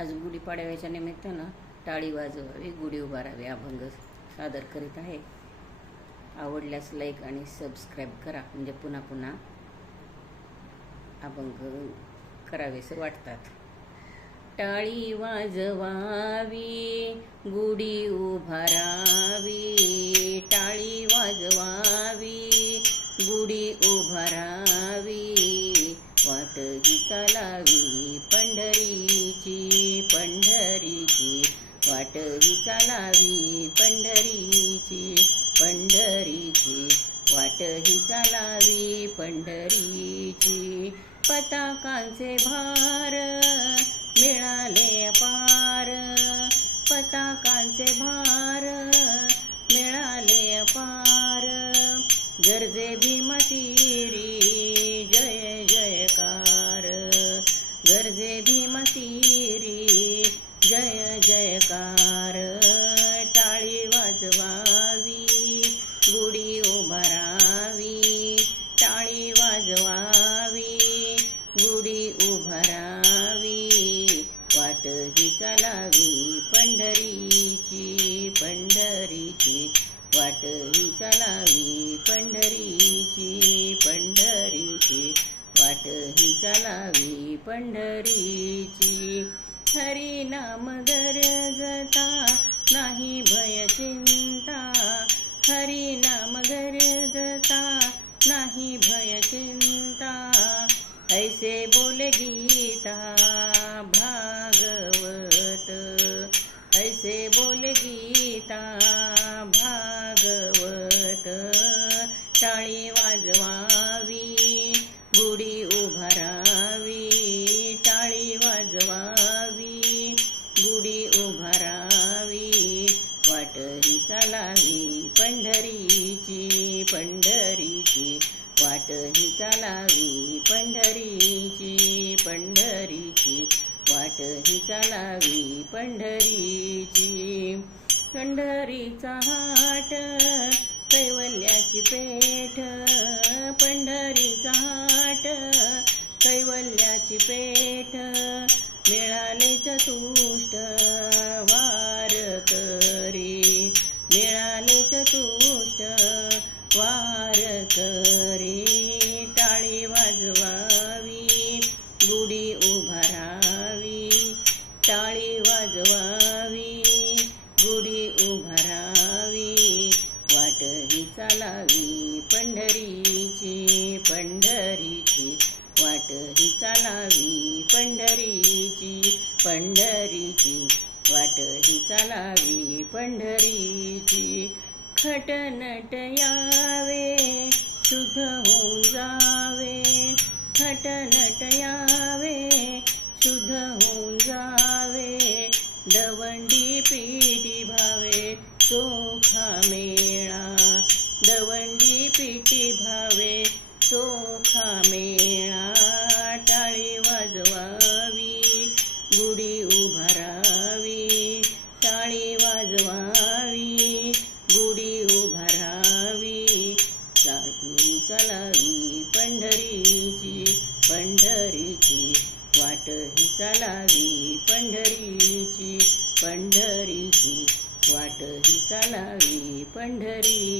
आज गुढीपाडव्याच्या निमित्तानं टाळी वाजवावी, गुढी उभारावी अभंग सादर करीत आहे. आवडल्यास लाईक आणि सबस्क्राईब करा, म्हणजे पुन्हा पुन्हा अभंग करावेसे वाटतात. टाळी वाजवावी, गुढी उभारावी, टाळी वाजवावी, गुढी उभारावी, वाट ही चालावी पंढरीची, पंढरीची वाट ही चालावी पंढरीची, पंढरीची वाट ही चालावी पंढरीची. पताकांचे भार मिळाले अपार, पताकांचे भार मिळाले अपार, गरजे भीमा तीरी जय जयकार, गरजे भीमा तीरी जय जयकार. टाळी वाजवावी, गुढी उभारावी, टाळी वाजवावी, गुढी उभारावी, वाट ही चालावी पंढरीची, पंढरीची वाट ही चालावी पंढरीची, पंढरीची वाट ही चालावी पंढरीची. हरी नाम गरजता नाही भय चिंता, हरी नाम गरजता नाही भय चिंता, ऐसे बोले गीता भागवत, ऐसे बोले गीता भागवत. टाळी वाजवावी, गुढी उभारावी, टाळी वाजवावी, गुढी उभारावी, वाट ही चालावी पंढरीची, पंढरीची वाट ही चालावी पंढरीची, पंढरीची वाट ही चालावी पंढरीची. पंढरीचा हाट कैवल्याची पेठ, पंढरीचा हाट कैवल्याची पेठ, मिळाले चतुष्ट वारकरी, मिळाले चतुष्ट वारकरी. टाळी वाजवावी, गुढी उभारावी, टाळी वाजवावी, गुढी उभारावी, वाट ही चालावी पंढरीची, पंढरीची वाट ही चालावी पंढरीची, पंढरीची वाट ही चालावी पंढरीची. खटनट यावे शुद्ध होऊन जावे, खटनट यावे शुद्ध होऊन जावे, दवंडी पीठी भावे चोखा मेळा, दवंडी पीठी भावे चोखा मेळा. टाळी वाजवावी, गुढी उभारावी, टाळी वाजवावी, गुढी उभारावी, चालून चालावी पंढरीची, पंढरीची वाट ही चालावी पंढरीची, पंढरीची वाट ही चालावी पंढरी.